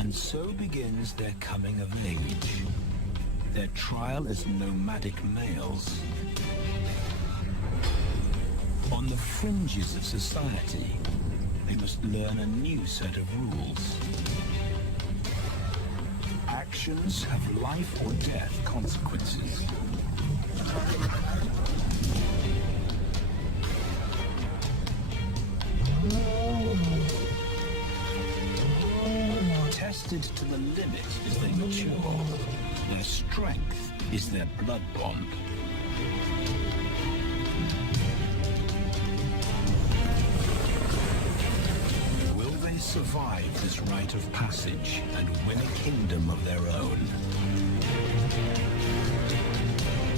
And so begins their coming of age. Their trial as nomadic males. On the fringes of society, they must learn a new set of rules. Actions have life or death consequences. Tested to the limit as they mature, their strength is their blood bond. Will they survive this rite of passage and win a kingdom of their own?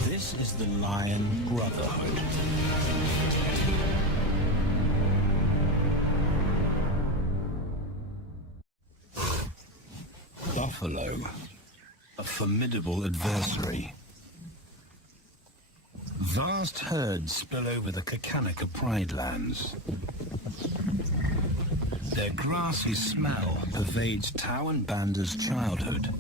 This is the Lion Brotherhood. Buffalo, a formidable adversary. Vast herds spill over the Kakanika Pride lands. Their grassy smell pervades Tawan Banda's childhood.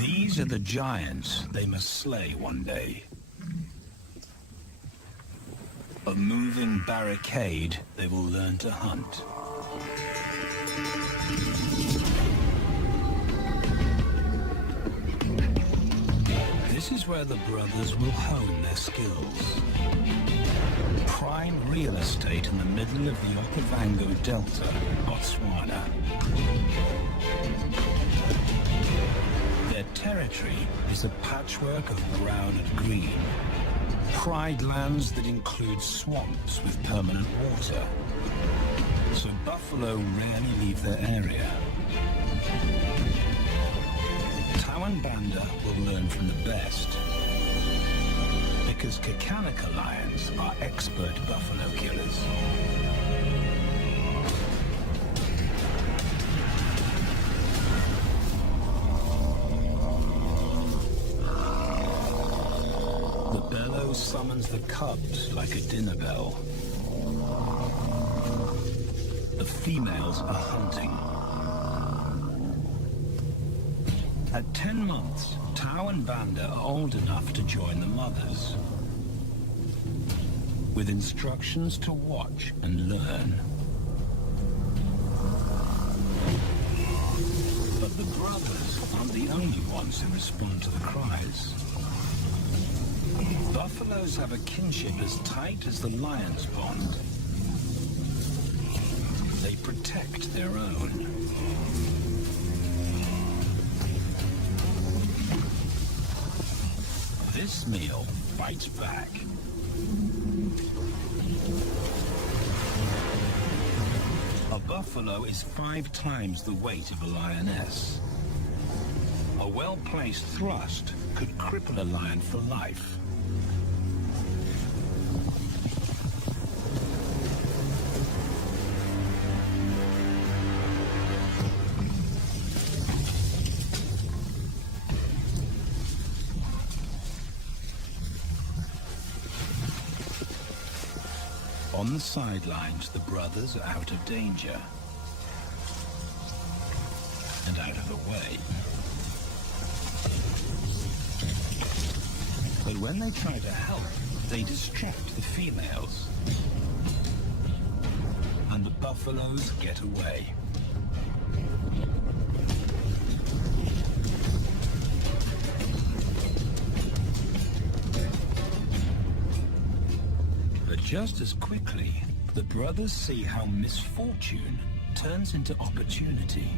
These are the giants they must slay one day. A moving barricade they will learn to hunt. This is where the brothers will hone their skills. Prime real estate in the middle of the Okavango Delta, Botswana. Their territory is a patchwork of brown and green. Pride lands that include swamps with permanent water. So buffalo rarely leave their area. Tawan Banda will learn from the best. Because Kakanika lions are expert buffalo killers. The bellow summons the cubs like a dinner bell. The females are hunting. At 10 months, Tawan Banda are old enough to join the mothers, with instructions to watch and learn. But the brothers aren't the only ones who respond to the cries. Buffaloes have a kinship as tight as the lions' bond. They protect their own. This meal fights back. A buffalo is 5 times the weight of a lioness. A well-placed thrust could cripple a lion for life. On the sidelines, the brothers are out of danger and out of the way. But when they try to help, they distract the females. And the buffaloes get away. Just as quickly, the brothers see how misfortune turns into opportunity.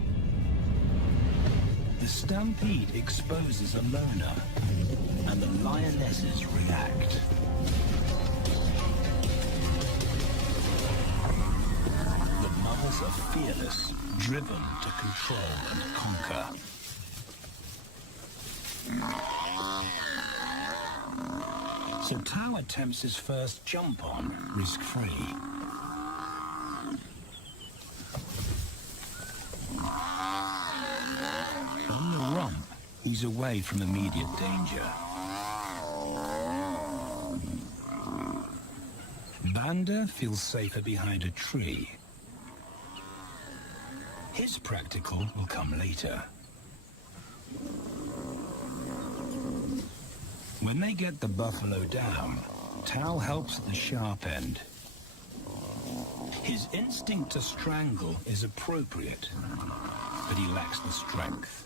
The stampede exposes a loner, and the lionesses react. The mothers are fearless, driven to control and conquer. So Tao attempts his first jump on, risk-free. On the rump, he's away from immediate danger. Banda feels safer behind a tree, His practical will come later. When they get the buffalo down, Tal helps at the sharp end. His instinct to strangle is appropriate, but he lacks the strength.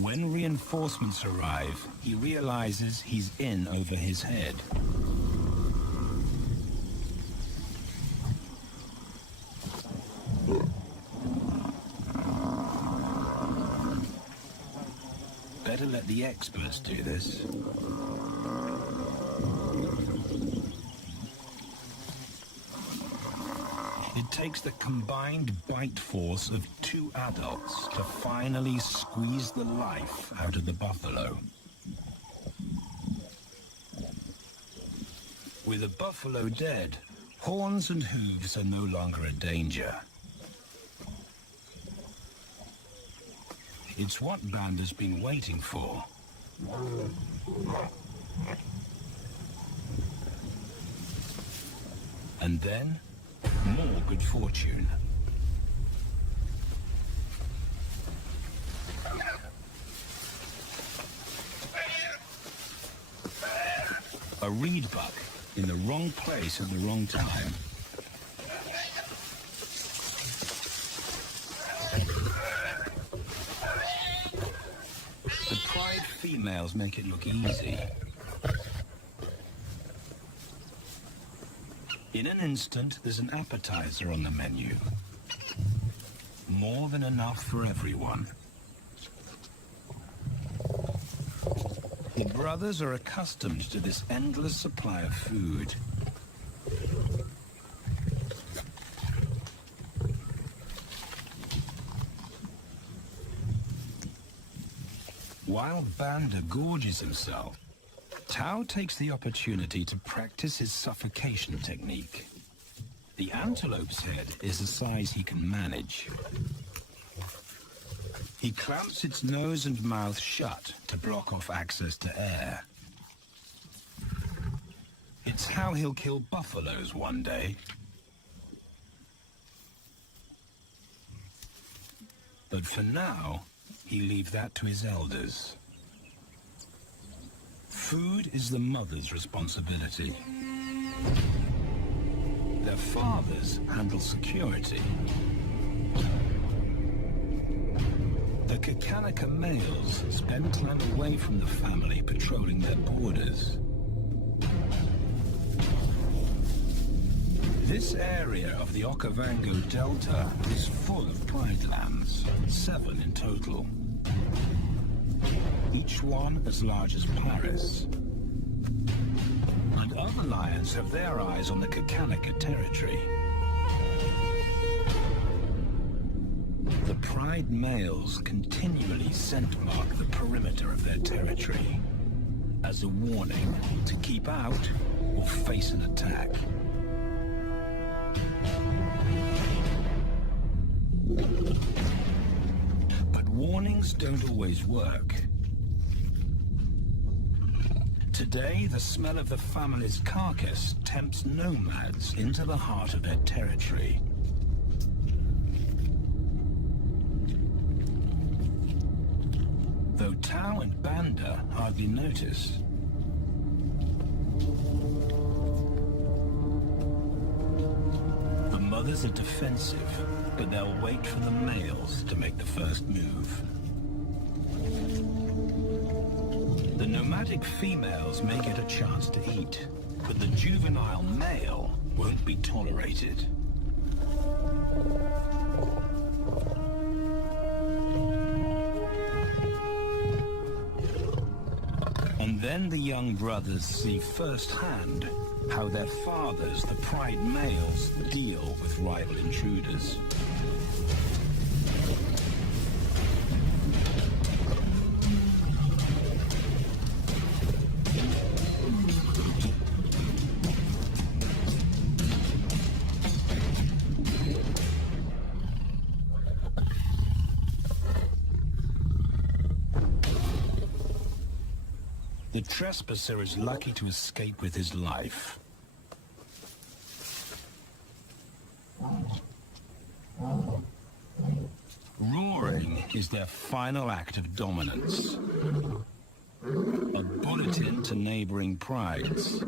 When reinforcements arrive, he realizes he's in over his head. Better let the experts do this. It takes the combined bite force of 2 adults to finally squeeze the life out of the buffalo. With the buffalo dead, horns and hooves are no longer a danger. It's what Banda's been waiting for. And then, more good fortune. A reed buck in the wrong place at the wrong time. The pride females make it look easy. In an instant, there's an appetizer on the menu. More than enough for everyone. The brothers are accustomed to this endless supply of food. While Banda gorges himself, Tao takes the opportunity to practice his suffocation technique. The antelope's head is a size he can manage. He clamps its nose and mouth shut to block off access to air. It's how he'll kill buffaloes one day. But for now, he leaves that to his elders. Food is the mother's responsibility. Their fathers handle security. The Kakanika males spend time away from the family patrolling their borders. This area of the Okavango Delta is full of pride lands, 7 in total. Each one as large as Paris. And other lions have their eyes on the Kakanika territory. The pride males continually scent mark the perimeter of their territory as a warning to keep out or face an attack. But warnings don't always work. Today, the smell of the family's carcass tempts nomads into the heart of their territory. Though Tao and Banda hardly notice. The mothers are defensive, but they'll wait for the males to make the first move. The nomadic females may get a chance to eat, but the juvenile male won't be tolerated. And then the young brothers see firsthand how their fathers, the pride males, deal with rival intruders. The trespasser is lucky to escape with his life. Roaring is their final act of dominance. A bulletin to neighboring prides.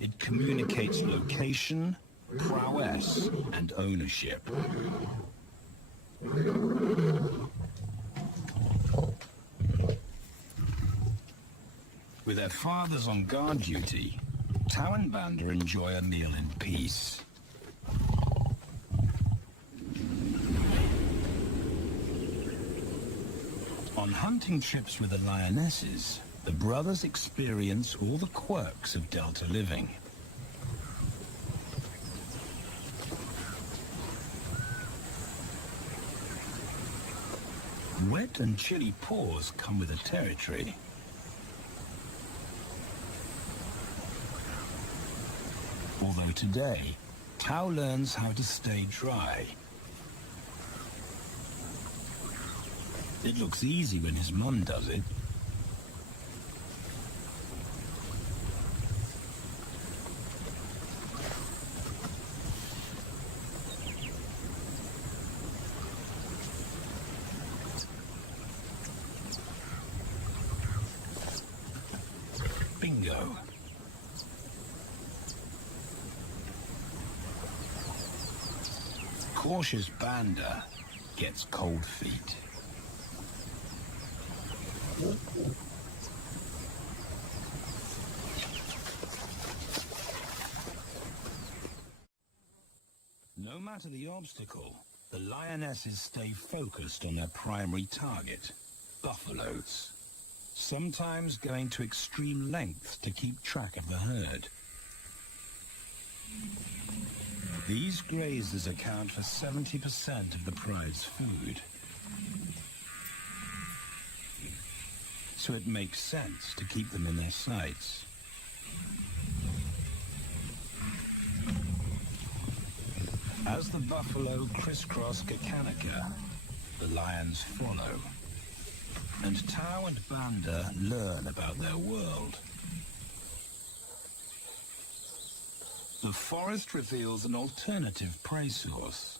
It communicates location, prowess, and ownership. With their fathers on guard duty, Tau and Banda enjoy a meal in peace. On hunting trips with the lionesses, the brothers experience all the quirks of delta living. Wet and chilly paws come with the territory. Although today, Tau learns how to stay dry. It looks easy when his mum does it. Bingo. Cautious Banda gets cold feet. No matter the obstacle, the lionesses stay focused on their primary target, buffaloes, sometimes going to extreme lengths to keep track of the herd. These grazers account for 70% of the pride's food. So it makes sense to keep them in their sights. As the buffalo crisscross Kakanika, the lions follow. And Tau and Banda learn about their world. The forest reveals an alternative prey source.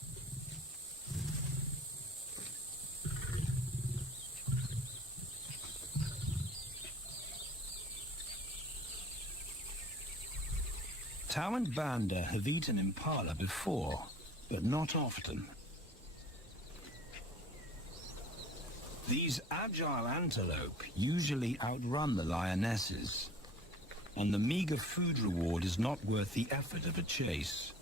Tau and Banda have eaten impala before, but not often. These agile antelope usually outrun the lionesses, and the meager food reward is not worth the effort of a chase.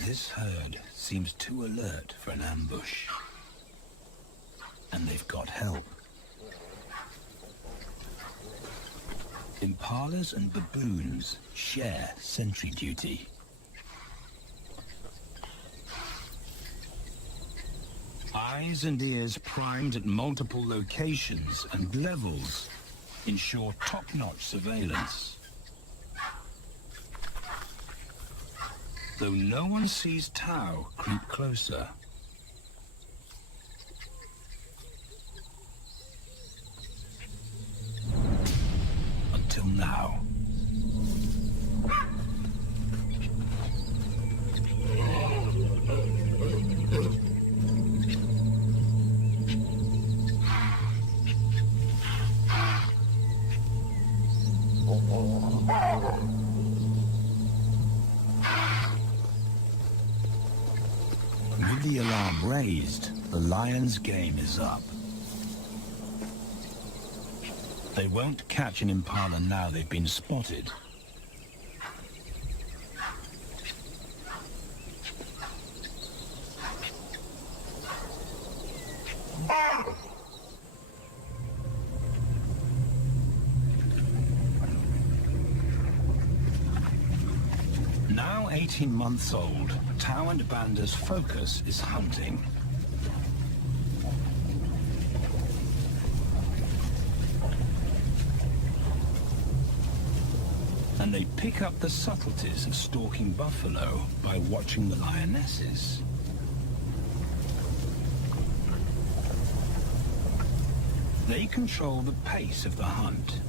This herd seems too alert for an ambush, and they've got help. Impalas and baboons share sentry duty. Eyes and ears primed at multiple locations and levels ensure top-notch surveillance. Though no one sees Tau creep closer. Until now. With the alarm raised, the lion's game is up. They won't catch an impala now they've been spotted. Now 18 months old, Tau and Banda's focus is hunting. And they pick up the subtleties of stalking buffalo by watching the lionesses. They control the pace of the hunt.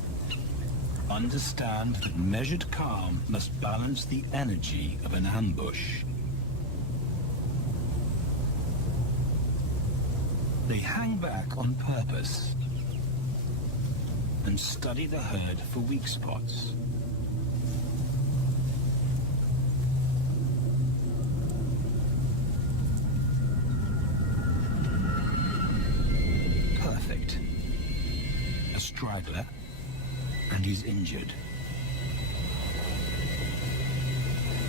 Understand that measured calm must balance the energy of an ambush. They hang back on purpose and study the herd for weak spots. Perfect. A straggler, and he's injured.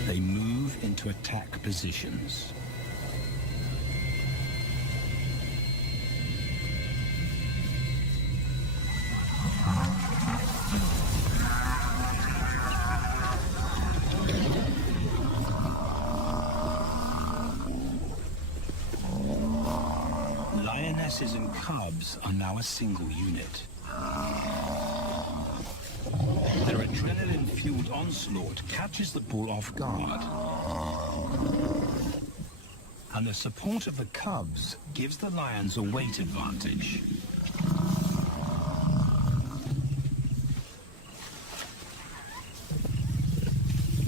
They move into attack positions. Lionesses and cubs are now a single unit. Their adrenaline-fueled onslaught catches the bull off guard. And the support of the cubs gives the lions a weight advantage.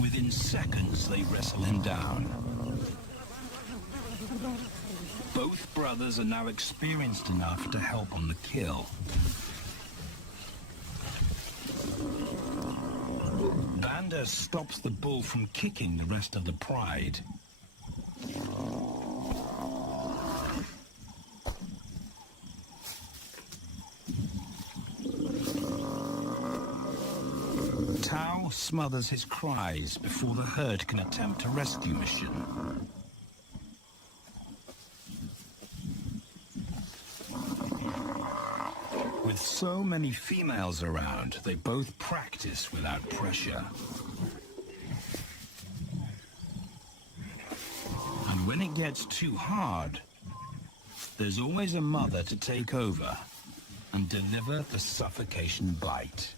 Within seconds, they wrestle him down. Both brothers are now experienced enough to help on the kill. Banda stops the bull from kicking the rest of the pride. Tao smothers his cries before the herd can attempt a rescue mission. With so many females around, they both practice without pressure. And when it gets too hard, there's always a mother to take over and deliver the suffocation bite.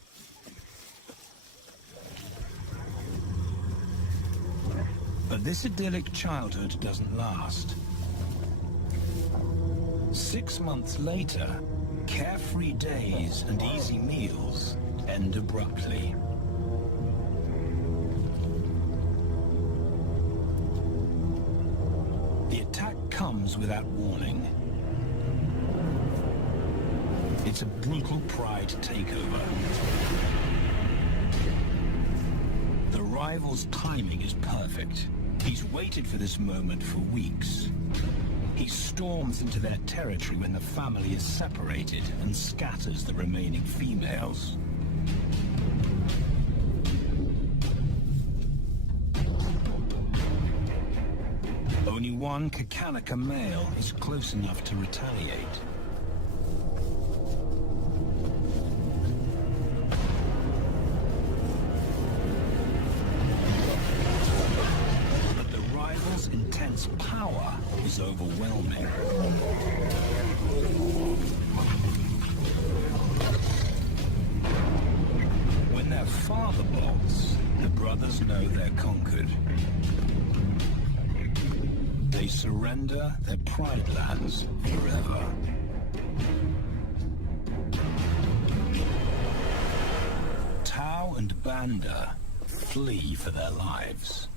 But this idyllic childhood doesn't last. 6 months later, carefree days and easy meals end abruptly. The attack comes without warning. It's a brutal pride takeover. The rival's timing is perfect. He's waited for this moment for weeks. He storms into their territory when the family is separated and scatters the remaining females. Only one Kakalaka male is close enough to retaliate. But the rival's intense power is overwhelming. When their father bolts, the brothers know they're conquered. They surrender their pride lands forever. Tao and Banda flee for their lives.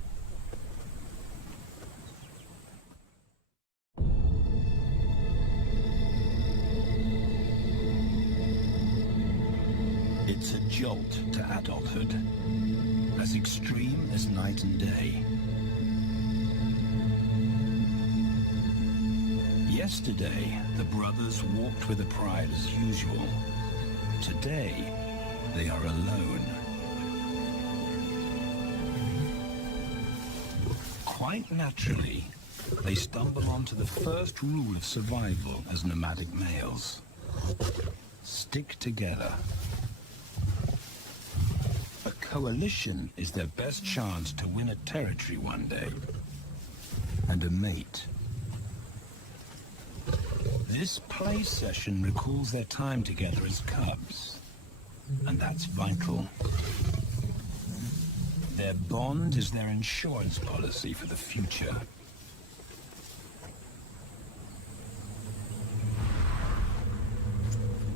It's a jolt to adulthood, as extreme as night and day. Yesterday, the brothers walked with the pride as usual. Today, they are alone. Quite naturally, they stumble onto the first rule of survival as nomadic males. Stick together. A coalition is their best chance to win a territory one day, and a mate. This play session recalls their time together as cubs, and that's vital. Their bond is their insurance policy for the future.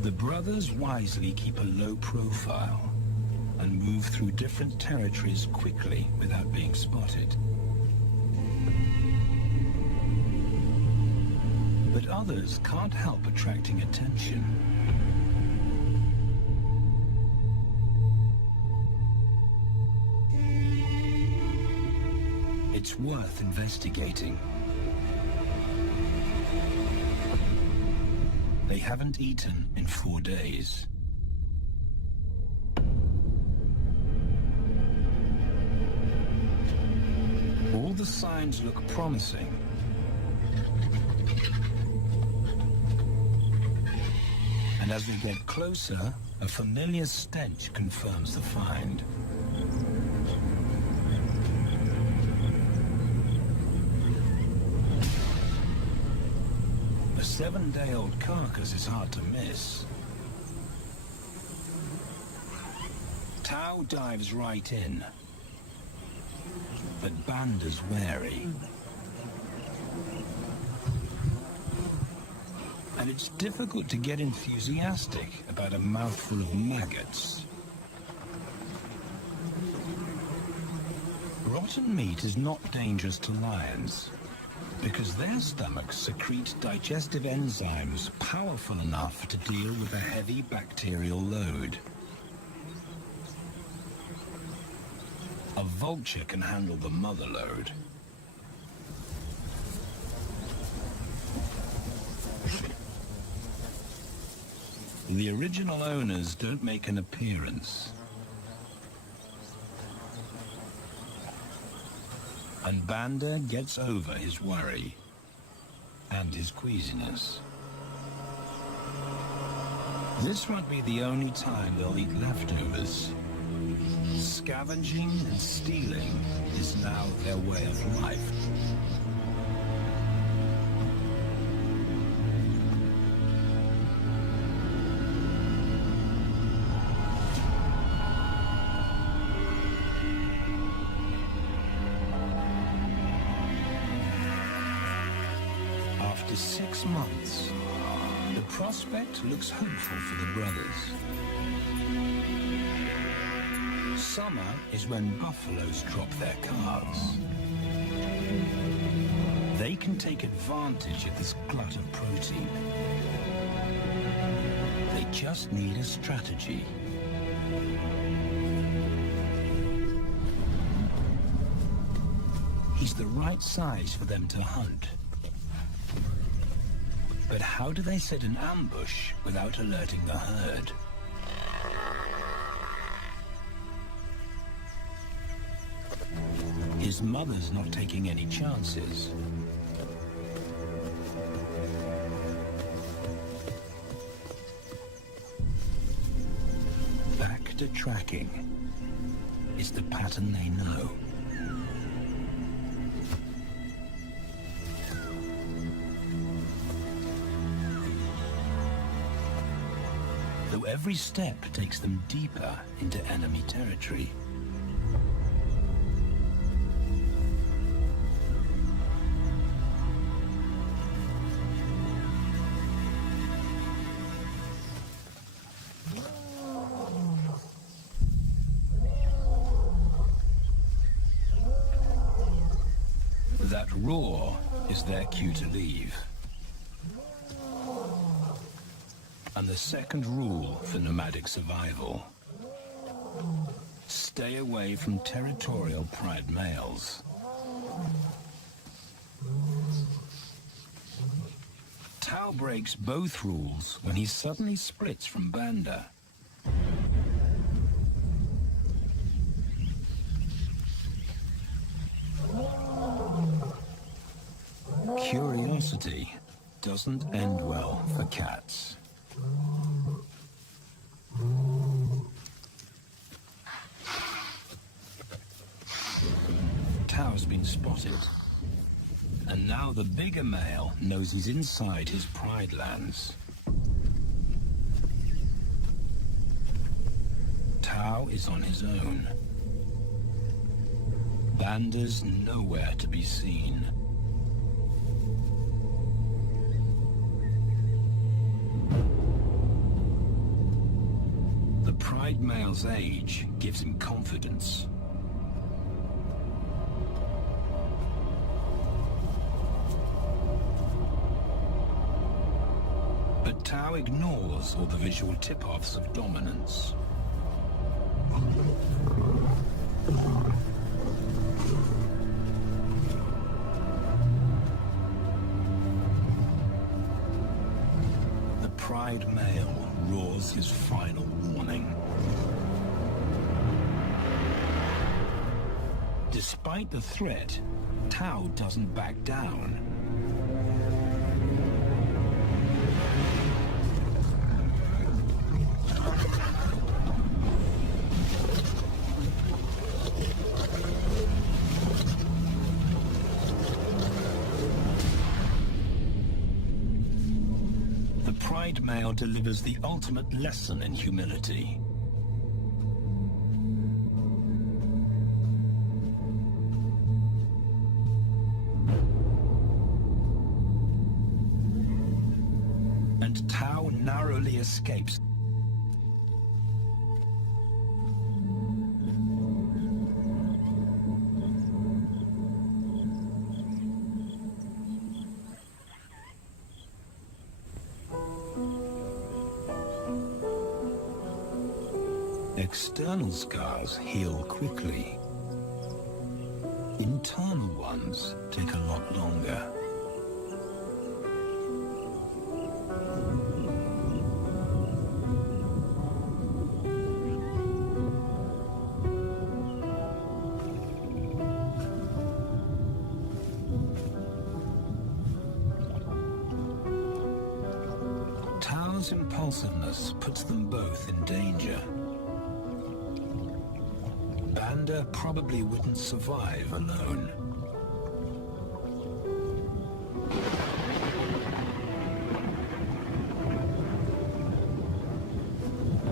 The brothers wisely keep a low profile and move through different territories quickly without being spotted. But others can't help attracting attention. It's worth investigating. They haven't eaten in 4 days. All the signs look promising. And as we get closer, a familiar stench confirms the find. A 7-day-old carcass is hard to miss. Tao dives right in, but Banda's wary. And it's difficult to get enthusiastic about a mouthful of maggots. Rotten meat is not dangerous to lions, because their stomachs secrete digestive enzymes powerful enough to deal with a heavy bacterial load. A vulture can handle the mother load. The original owners don't make an appearance. And Banda gets over his worry and his queasiness. This won't be the only time they'll eat leftovers. Scavenging and stealing is now their way of life. After 6 months, the prospect looks hopeful for the brothers. Summer is when buffaloes drop their calves. They can take advantage of this glut of protein. They just need a strategy. He's the right size for them to hunt. But how do they set an ambush without alerting the herd? His mother's not taking any chances. Back to tracking is the pattern they know. Though every step takes them deeper into enemy territory. That roar is their cue to leave. And the second rule for nomadic survival: stay away from territorial pride males. Tao breaks both rules when he suddenly splits from Banda. Curiosity doesn't end well for cats. Tao's been spotted, and now the bigger male knows he's inside his pride lands. Tao is on his own. Banda's nowhere to be seen. pride male's age gives him confidence. But Tao ignores all the visual tip-offs of dominance. The pride male roars his final warning. Despite the threat, Tao doesn't back down. The pride male delivers the ultimate lesson in humility. And Tao narrowly escapes. External scars heal quickly. Internal ones take a lot longer. Tao's impulsiveness puts them both in danger. Banda probably wouldn't survive alone.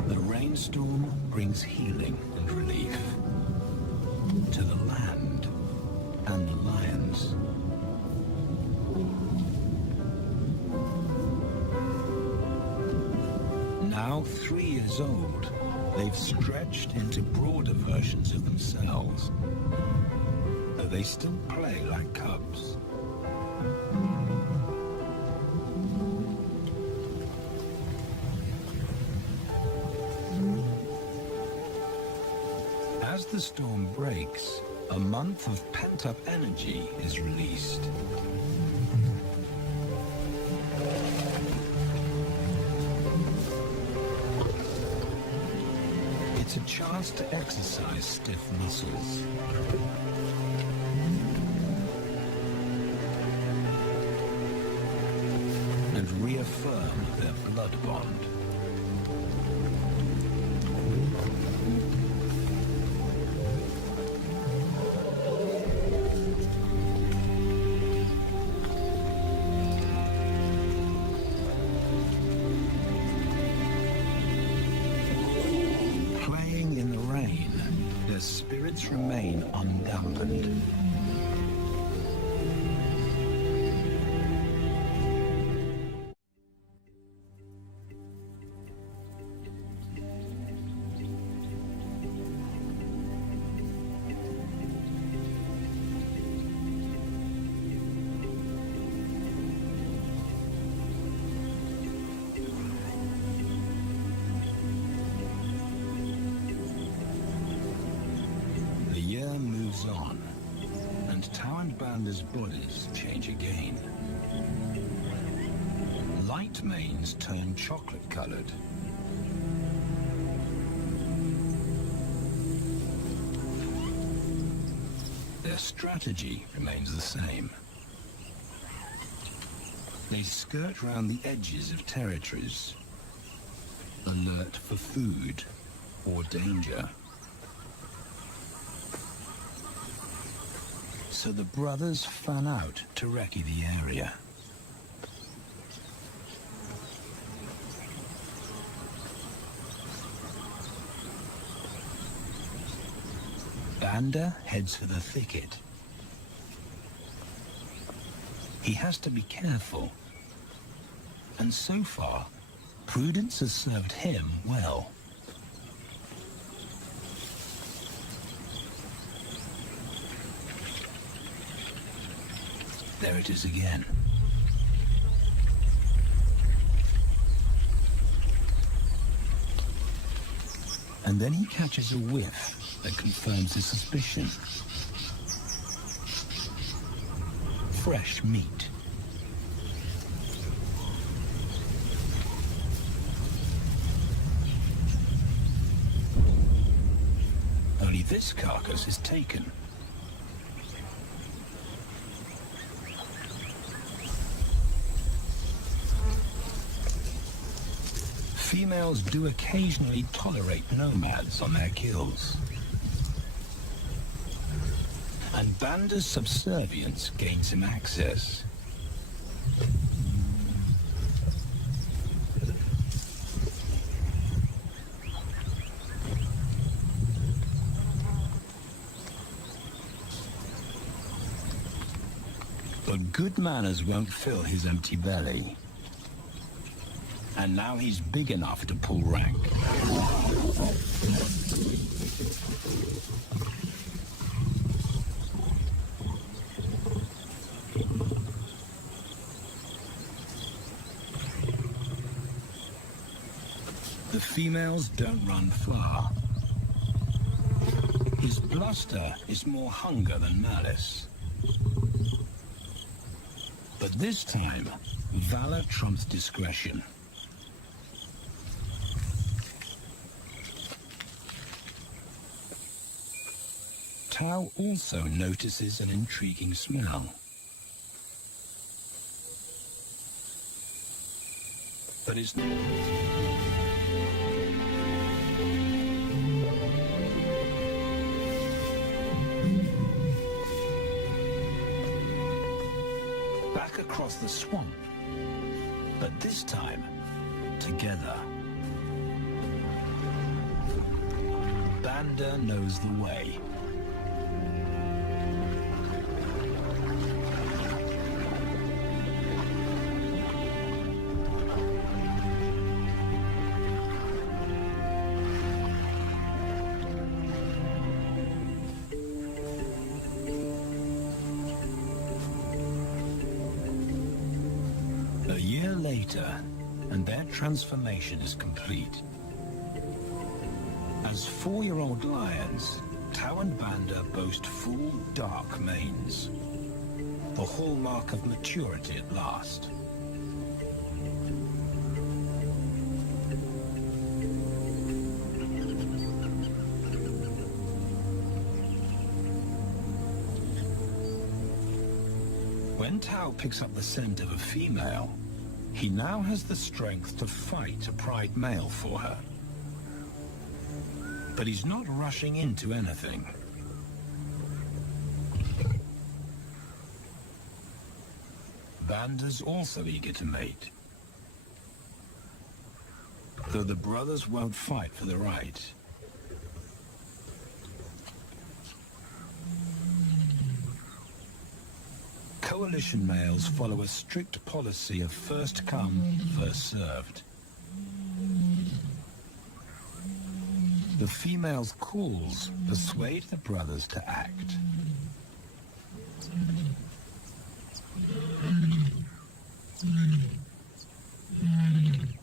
The rainstorm brings healing and relief to the land and the lions. Now 3 years old, they've stretched into broader versions of themselves, though they still play like cubs. As the storm breaks, a month of pent-up energy is released. It's a chance to exercise stiff muscles. And reaffirm their blood bond. Spirits remain undampened. Moves on, and Tao and Banda's bodies change again. Light manes turn chocolate-colored. Their strategy remains the same. They skirt round the edges of territories, alert for food or danger. So the brothers fan out to recce the area. Banda heads for the thicket. He has to be careful. And so far, prudence has served him well. There it is again. And then he catches a whiff that confirms his suspicion. Fresh meat. Only this carcass is taken. Females do occasionally tolerate nomads on their kills. And Banda's subservience gains him access. But good manners won't fill his empty belly. And now he's big enough to pull rank. The females don't run far. His bluster is more hunger than malice. But this time, valor trumps discretion. Tao also notices an intriguing smell. But it's not. Back across the swamp, but this time, together. Banda knows the way. Later, and their transformation is complete. As 4-year-old lions, Tao and Banda boast full, dark manes, the hallmark of maturity at last. When Tao picks up the scent of a female, he now has the strength to fight a pride male for her. But he's not rushing into anything. Banda's also eager to mate. Though the brothers won't fight for the right. Coalition males follow a strict policy of first come, first served. The female's calls persuade the brothers to act.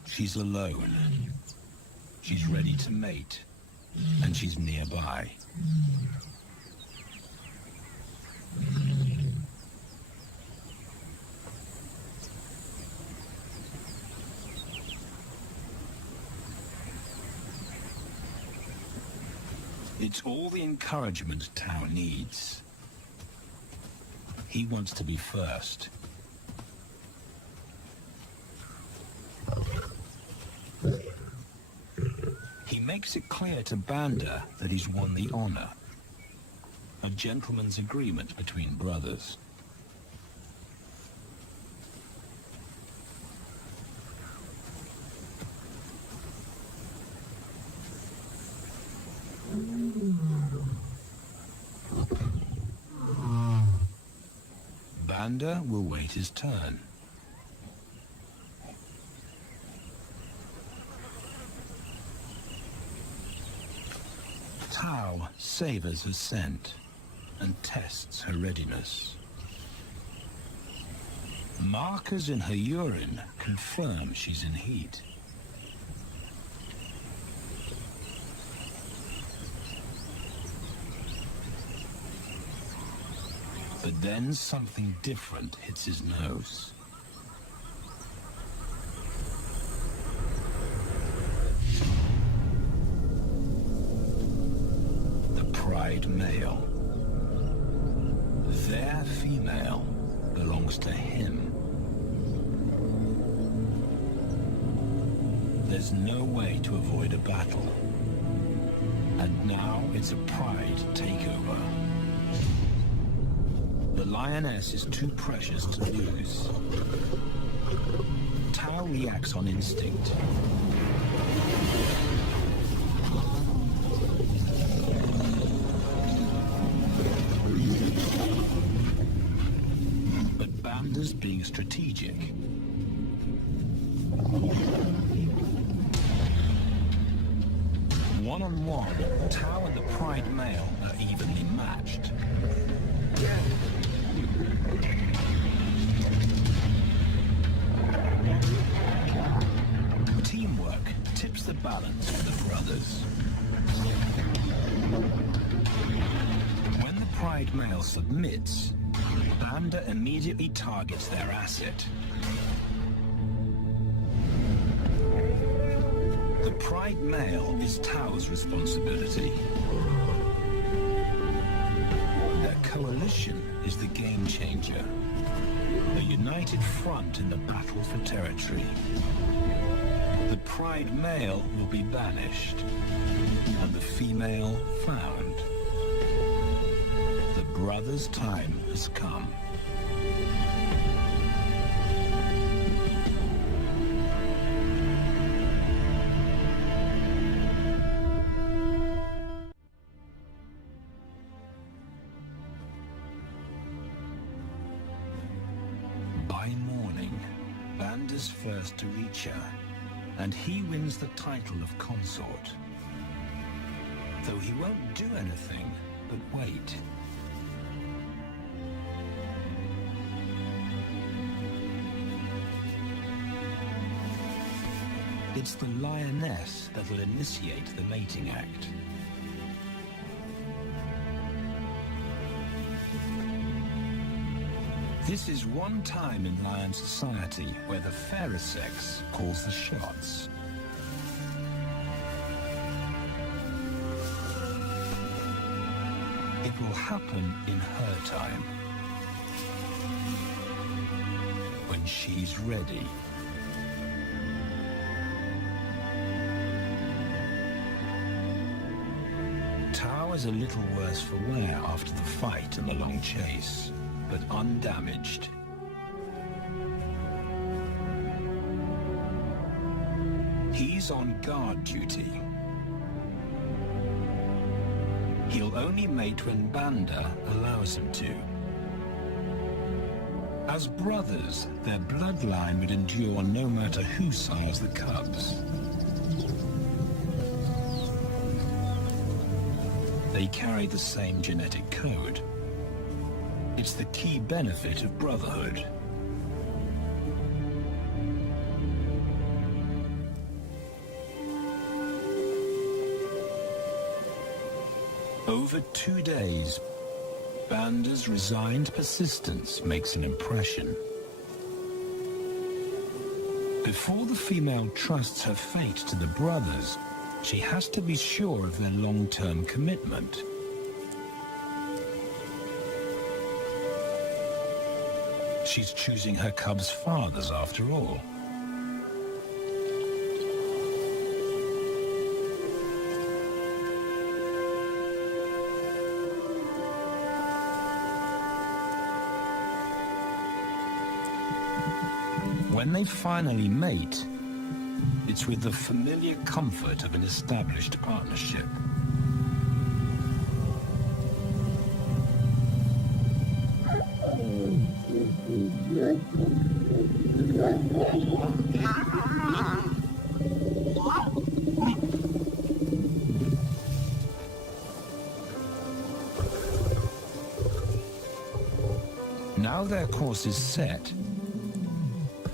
She's alone. She's ready to mate, and she's nearby. It's all the encouragement Tao needs. He wants to be first. He makes it clear to Banda that he's won the honor. A gentleman's agreement between brothers. Banda will wait his turn. Tao savors her scent and tests her readiness. Markers in her urine confirm she's in heat. But then something different hits his nose. The pride male. Their female belongs to him. There's no way to avoid a battle. And now it's a pride takeover. The lioness is too precious to lose. Tao reacts on instinct. But Banda's being strategic. One-on-one, Tao and the pride male are evenly matched. Teamwork tips the balance for the brothers. When the pride male submits, Banda immediately targets their asset. The pride male is Tao's responsibility. Their coalition is the game changer. A united front in the battle for territory. The pride male will be banished, and the female found. The brothers' time has come. By morning, Banda's first to reach her, and he wins the title of consort. Though he won't do anything but wait. It's the lioness that will initiate the mating act. This is one time in lion society where the fairer sex calls the shots. It will happen in her time. When she's ready. Tao is a little worse for wear after the fight and the long chase, but undamaged. He's on guard duty. He'll only mate when Banda allows him to. As brothers, their bloodline would endure no matter who sires the cubs. They carry the same genetic code. It's the key benefit of brotherhood. Over 2 days, Banda's resigned persistence makes an impression. Before the female trusts her fate to the brothers, she has to be sure of their long-term commitment. She's choosing her cubs' fathers after all. When they finally mate, it's with the familiar comfort of an established partnership. Now their course is set,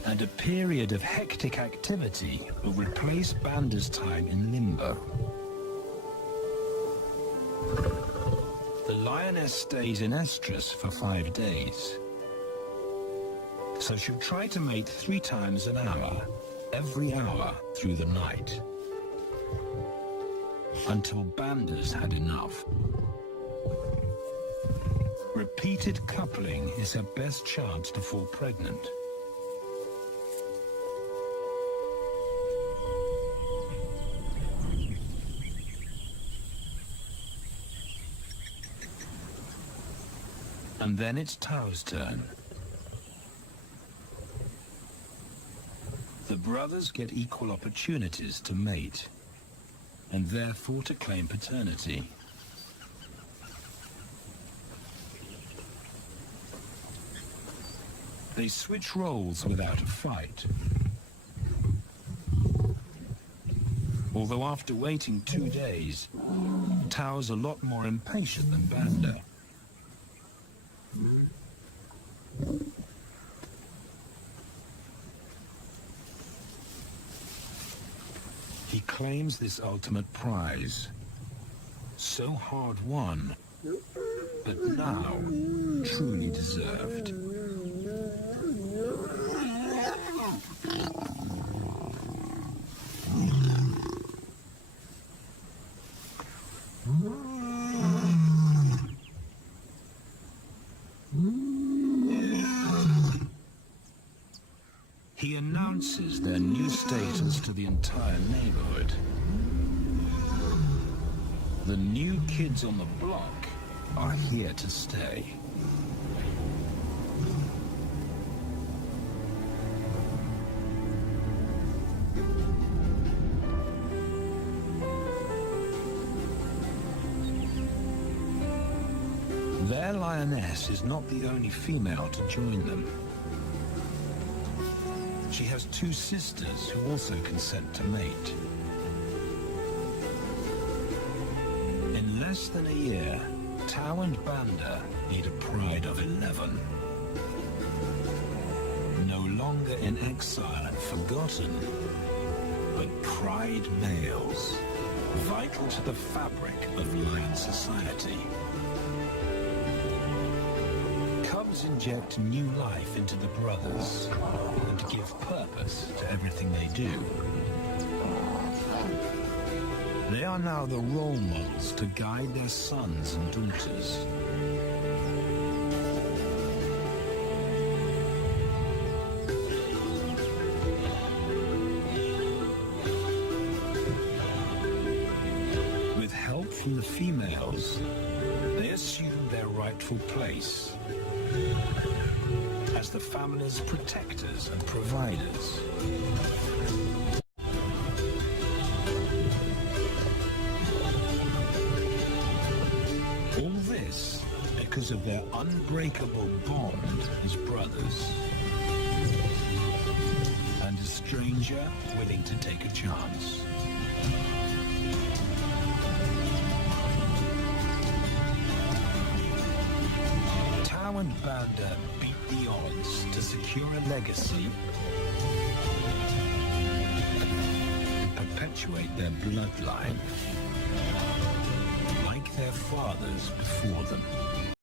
And a period of hectic activity will replace Banda's time in limbo. The lioness stays in estrus for 5 days. So she'll try to mate 3 times an hour, every hour through the night. Until Banda's had enough. Repeated coupling is her best chance to fall pregnant. And then it's Tao's turn. The brothers get equal opportunities to mate, and therefore to claim paternity. They switch roles without a fight. Although after waiting 2 days, Tao's a lot more impatient than Banda. He claims this ultimate prize, so hard won, but now truly deserved. He announces their new status to the entire neighborhood. The new kids on the block are here to stay. Their lioness is not the only female to join them. She has 2 sisters who also consent to mate. In less than a year, Tao and Banda need a pride of 11. No longer in exile and forgotten, but pride males, vital to the fabric of lion society. Cubs inject new life into the brothers and give purpose to everything they do. They are now the role models to guide their sons and daughters. With help from the females, they assume their rightful place as the family's protectors and providers. All this because of their unbreakable bond as brothers. And a stranger willing to take a chance. Tao and Banda beat the odds to secure a legacy and perpetuate their bloodline like their fathers before them.